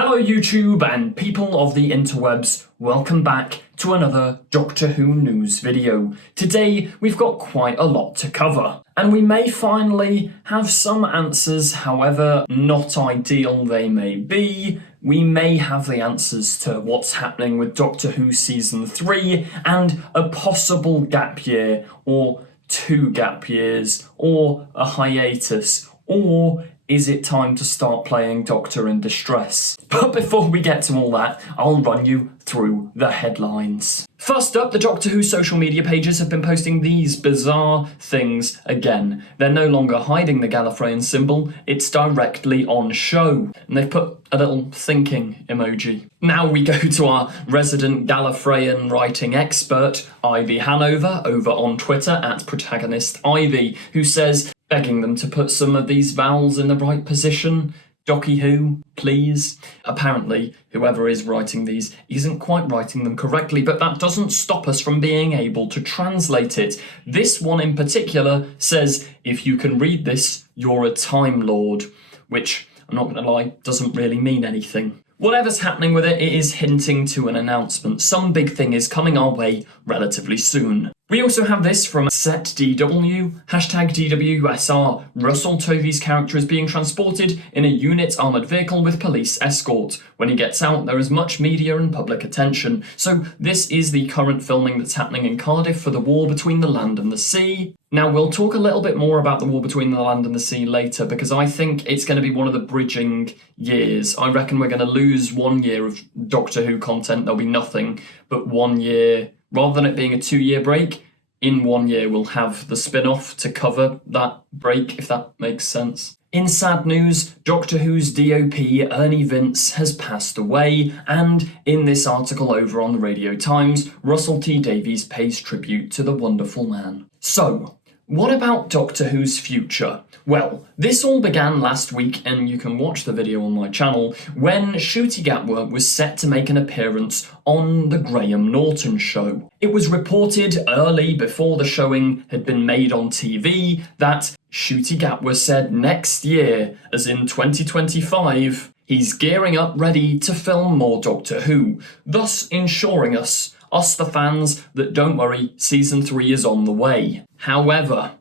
Hello YouTube and people of the interwebs, welcome back to another Doctor Who news video. Today we've got quite a lot to cover, and we may finally have some answers, however not ideal they may be. We may have the answers to what's happening with Doctor Who Season 3 and a possible gap year, or 2 gap years, or a hiatus, or is it time to start playing Doctor in Distress? But before we get to all that, I'll run you through the headlines. First up, the Doctor Who social media pages have been posting these bizarre things again. They're no longer hiding the Gallifreyan symbol, it's directly on show. And they've put a little thinking emoji. Now we go to our resident Gallifreyan writing expert, Ivy Hanover, over on Twitter at Protagonist Ivy, who says, begging them to put some of these vowels in the right position. Docky Who, please. Apparently, whoever is writing these isn't quite writing them correctly, but that doesn't stop us from being able to translate it. This one in particular says, if you can read this, you're a Time Lord, which, I'm not going to lie, doesn't really mean anything. Whatever's happening with it, it is hinting to an announcement. Some big thing is coming our way relatively soon. We also have this from SetDW, #DWUSR. Russell Tovey's character is being transported in a unit armoured vehicle with police escort. When he gets out, there is much media and public attention. So this is the current filming that's happening in Cardiff for the war between the land and the sea. Now, we'll talk a little bit more about the war between the land and the sea later, because I think it's going to be one of the bridging years. I reckon we're going to lose 1 year of Doctor Who content. There'll be nothing but 1 year. Rather than it being a 2-year break, in 1 year we'll have the spin-off to cover that break, if that makes sense. In sad news, Doctor Who's DOP, Ernie Vince, has passed away, and in this article over on the Radio Times, Russell T Davies pays tribute to the wonderful man. So, what about Doctor Who's future? Well, this all began last week, and you can watch the video on my channel, when Ncuti Gatwa was set to make an appearance on the Graham Norton show. It was reported early before the showing had been made on TV that Ncuti Gatwa said next year, as in 2025, he's gearing up ready to film more Doctor Who, thus ensuring us the fans, that don't worry, Season 3 is on the way. However,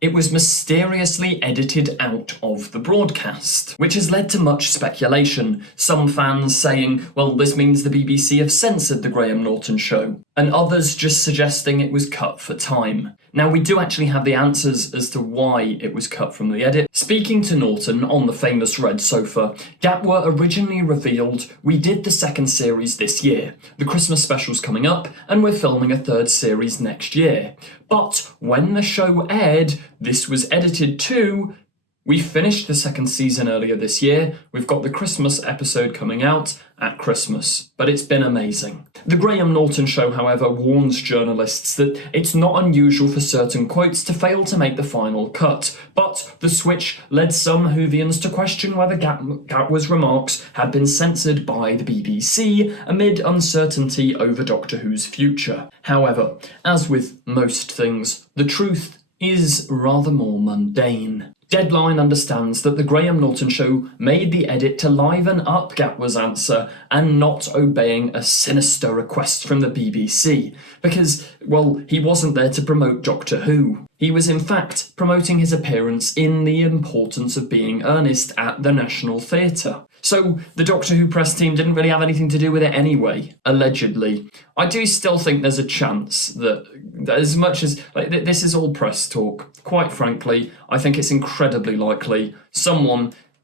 it was mysteriously edited out of the broadcast, which has led to much speculation. Some fans saying, well, this means the BBC have censored the Graham Norton show, and others just suggesting it was cut for time. Now, we do actually have the answers as to why it was cut from the edit. Speaking to Norton on the famous red sofa, Gatwa originally revealed, we did the 2nd series this year. The Christmas special's coming up, and we're filming a 3rd series next year. But when the show aired, this was edited too. We finished the 2nd season earlier this year. We've got the Christmas episode coming out at Christmas, but it's been amazing. The Graham Norton show, however, warns journalists that it's not unusual for certain quotes to fail to make the final cut, but the switch led some Whovians to question whether Gatwa's remarks had been censored by the BBC amid uncertainty over Doctor Who's future. However, as with most things, the truth is rather more mundane. Deadline understands that the Graham Norton show made the edit to liven up Gatwa's answer and not obeying a sinister request from the BBC, because, well, he wasn't there to promote Doctor Who. He was in fact promoting his appearance in The Importance of Being Earnest at the National Theatre. So the Doctor Who press team didn't really have anything to do with it anyway, allegedly. I do still think there's a chance that as much as this is all press talk, quite frankly, I think it's incredibly likely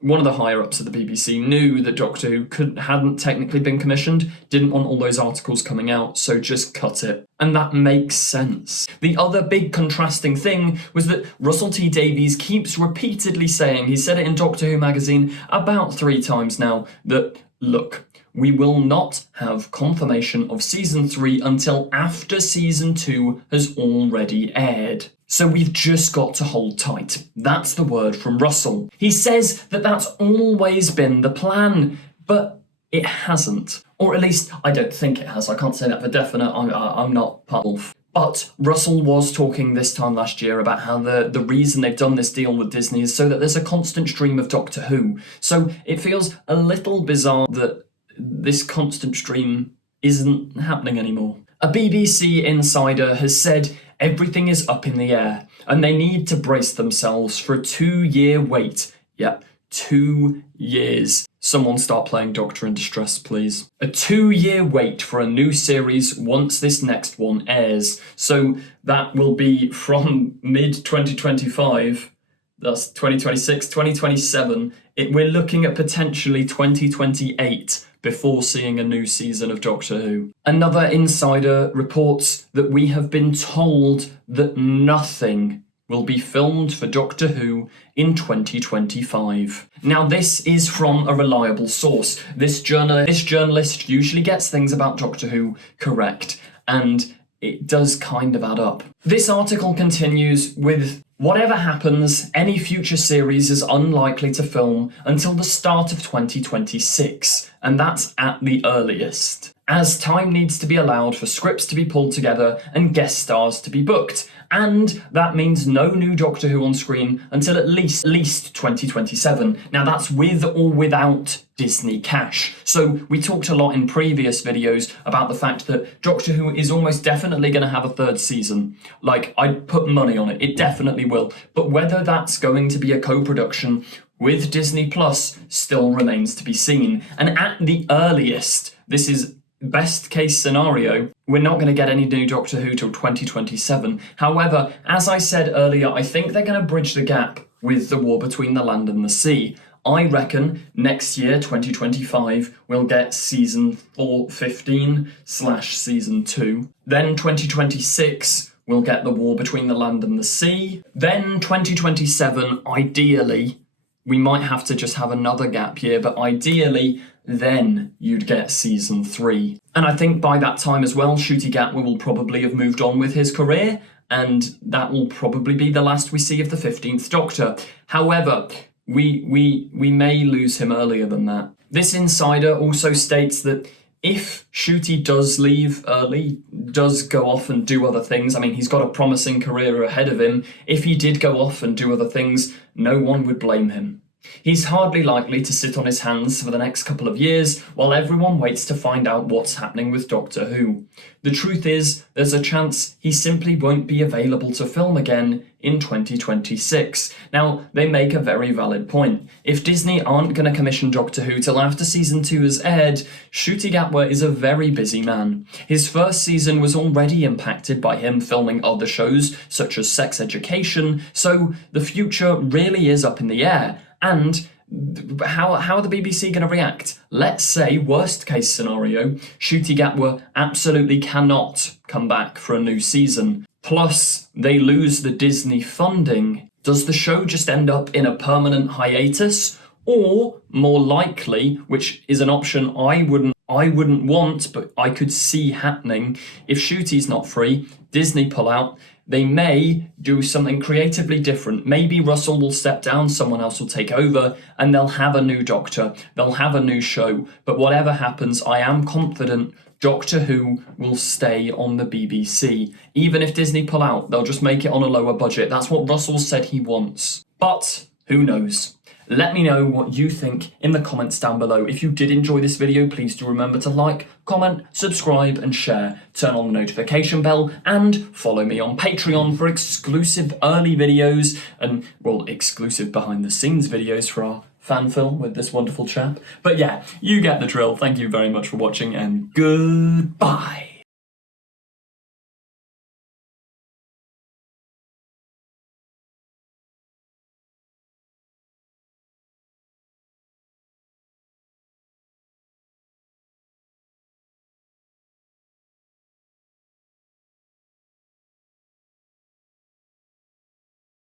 one of the higher-ups at the BBC knew that Doctor Who hadn't technically been commissioned, didn't want all those articles coming out, so just cut it. And that makes sense. The other big contrasting thing was that Russell T Davies keeps repeatedly saying, he said it in Doctor Who magazine about 3 times now, that, look, we will not have confirmation of Season 3 until after Season 2 has already aired. So we've just got to hold tight. That's the word from Russell. He says that that's always been the plan, but it hasn't. Or at least, I don't think it has. I can't say that for definite. I'm not part of. But Russell was talking this time last year about how the reason they've done this deal with Disney is so that there's a constant stream of Doctor Who. So it feels a little bizarre that this constant stream isn't happening anymore. A BBC insider has said everything is up in the air and they need to brace themselves for a 2-year wait. Yep, 2 years. Someone start playing Doctor in Distress, please. A 2-year wait for a new series once this next one airs. So that will be from mid-2025, that's 2026, 2027. We're looking at potentially 2028 before seeing a new season of Doctor Who. Another insider reports that we have been told that nothing will be filmed for Doctor Who in 2025. Now this is from a reliable source. This journalist usually gets things about Doctor Who correct, and it does kind of add up. This article continues with, whatever happens, any future series is unlikely to film until the start of 2026, and that's at the earliest, as time needs to be allowed for scripts to be pulled together and guest stars to be booked. And that means no new Doctor Who on screen until at least 2027. Now that's with or without Disney cash. So we talked a lot in previous videos about the fact that Doctor Who is almost definitely going to have a 3rd season. Like, I'd put money on it. It definitely will. But whether that's going to be a co-production with Disney Plus still remains to be seen. And at the earliest, this is best case scenario, we're not going to get any new Doctor Who till 2027. However, as I said earlier, I think they're going to bridge the gap with the War Between the Land and the Sea. I reckon next year, 2025, we'll get season 15/season 2. Then 2026, we'll get the War Between the Land and the Sea. Then 2027, ideally, we might have to just have another gap year, but ideally, then you'd get season 3. And I think by that time as well, Ncuti Gatwa will probably have moved on with his career, and that will probably be the last we see of the 15th Doctor. However, we may lose him earlier than that. This insider also states that if Ncuti does leave early, does go off and do other things, I mean, he's got a promising career ahead of him. If he did go off and do other things, no one would blame him. He's hardly likely to sit on his hands for the next couple of years while everyone waits to find out what's happening with Doctor Who. The truth is, there's a chance he simply won't be available to film again in 2026. Now, they make a very valid point. If Disney aren't going to commission Doctor Who till after season 2 has aired, Ncuti Gatwa is a very busy man. His first season was already impacted by him filming other shows, such as Sex Education, so the future really is up in the air. And how are the BBC going to react? Let's say, worst case scenario, Ncuti Gatwa absolutely cannot come back for a new season. Plus, they lose the Disney funding. Does the show just end up in a permanent hiatus? Or, more likely, which is an option I wouldn't want, but I could see happening, if Ncuti's not free, Disney pull out, they may do something creatively different. Maybe Russell will step down, someone else will take over, and they'll have a new Doctor, they'll have a new show. But whatever happens, I am confident Doctor Who will stay on the BBC. Even if Disney pull out, they'll just make it on a lower budget. That's what Russell said he wants. But who knows? Let me know what you think in the comments down below. If you did enjoy this video, please do remember to like, comment, subscribe and share. Turn on the notification bell and follow me on Patreon for exclusive early videos and, well, exclusive behind the scenes videos for our fan film with this wonderful chap. But yeah, you get the drill. Thank you very much for watching and goodbye.